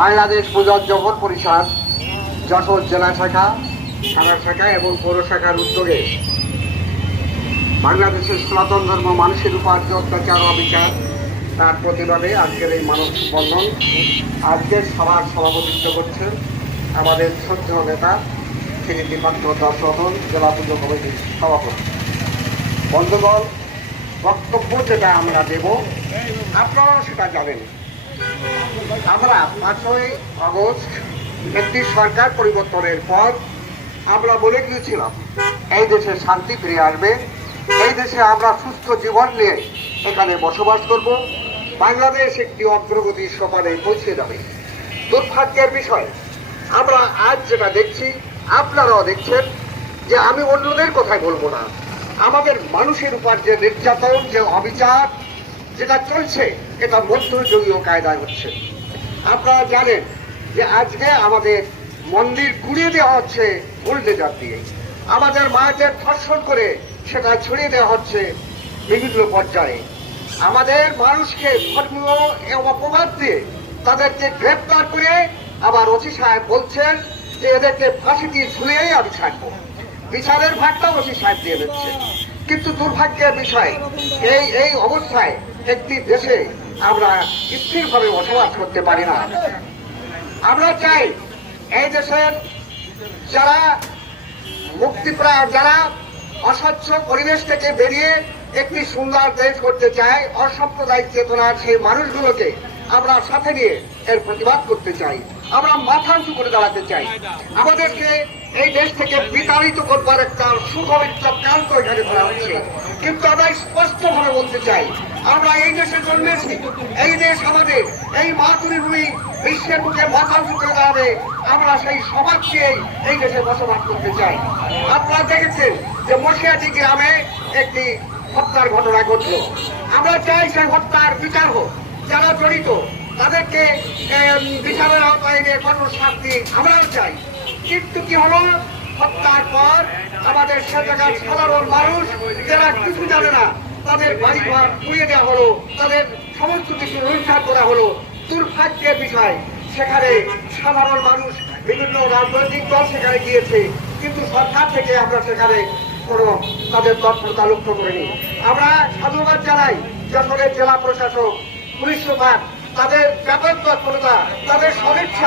বাংলাদেশ পুনর্জীবন পরিষদ, যশোর জেলা শাখা, থানা শাখা এবং পৌর শাখার উদ্যোগে বাংলাদেশের সনাতন ধর্ম মানুষের উপর যে অত্যাচার অবিচার তার প্রতিবাদে আজকের এই মানব বন্ধন। আজকের সভার সভাপতিত্ব করছেন আমাদের শ্রদ্ধেয় নেতা শ্রী দীপাত্র দর্শন জেলা পুজো কমিটির সভাপতি। বন্ধুগণ, বক্তব্য যেটা আমরা দেব, আপনারাও সেটা জানেন। আমরা পাঁচই আগস্ট একটি সরকার পরিবর্তনের পর আমরা বলে গিয়েছিলাম, এই দেশে শান্তি ফিরে আসবে, এই দেশে আমরা সুস্থ জীবন নিয়ে এখানে বসবাস করব, বাংলাদেশ একটি অগ্রগতির সোপানে পৌঁছে যাবে। দুর্ভাগ্যের বিষয়, আমরা আজ যেটা দেখছি, আপনারাও দেখছেন যে আমি অন্যদের কথাই বলব না। আমাদের মানুষের উপর যে নির্যাতন, যে অবিচার, যেটা চলছে, এটা মধ্যযুগীয় কায়দায় হচ্ছে। আপনারা জানেন যে আজকে আমাদের মন্দির গুড়িয়ে দেওয়া হচ্ছে বুলডেজার দিয়ে। আমাদের মায়েদের ধর্ষণ করে সেটা ছড়িয়ে দেওয়া হচ্ছে বিভিন্ন পর্যায়ে। আমাদের মানুষকে ধর্মীয় অপবাদ দিয়ে তাদেরকে গ্রেপ্তার করে আবার ওসি সাহেব বলছেন যে এদেরকে ফাঁসি দিয়ে ঝুলিয়েই আমি ছাড়বো। বিচারের ভাগটা ওসি সাহেব দিয়ে দিচ্ছে। কিন্তু দুর্ভাগ্যের বিষয়, এই এই অবস্থায় একটি দেশে আমরা স্থিরভাবে বসবাস করতে পারি না। আমরা চাই এই দেশের যারা মুক্তিপ্রায় যারা অস্বচ্ছ পরিবেশ থেকে বেরিয়ে একটি সুন্দর দেশ করতে চায়, অসাম্প্রদায়িক চেতনার সেই মানুষগুলোকে আমরা সাথে নিয়ে এর প্রতিবাদ করতে চাই। আমরা মাথা উঁচু করে দাঁড়াতে চাই। আমাদেরকে এই দেশ থেকে বিতাড়িত করবার একটা সুখমিত চক্রান্ত এখানে করা হচ্ছে। কিন্তু আমরা স্পষ্টভাবে বলতে চাই আমরা এই দেশে জন্মেছি এই দেশ আমাদের, এই মাতৃভূমি বিশ্বের বুকে মাথা উঁচু দাঁড়াবে। আমরা সেই সমাজকে এই দেশে বসবাস করতে চাই। আপনারা দেখেছেন যে মশিয়াটি গ্রামে একটি হত্যার ঘটনা ঘটল। আমরা চাই সেই হত্যার বিচার হোক। যারা জড়িত, তাদেরকে বিচারের আওতায় এনে কঠোর শাস্তি আমরাও চাই। কিন্তু কি হলো? হত্যার পর আমাদের সে সাধারণ মানুষ যারা কিছু জানে না তাদের বাড়ি ঘর পুড়িয়ে দেওয়া হলো, তাদের সমস্ত কিছু লুণ্ঠান করা হলো। দুর্ভাগ্যের বিষয়, সেখানে সাধারণ মানুষ, বিভিন্ন রাজনৈতিক দল সেখানে গিয়েছে, কিন্তু সরকার থেকে আমরা সেখানে কোনো তাদের তৎপরতা লক্ষ্য করিনি। আমরা সাধুবাদ জানাই যশোরের জেলা প্রশাসক, পুলিশ সুপার, তাদের ব্যাপক তৎপরতা, তাদের সদিচ্ছা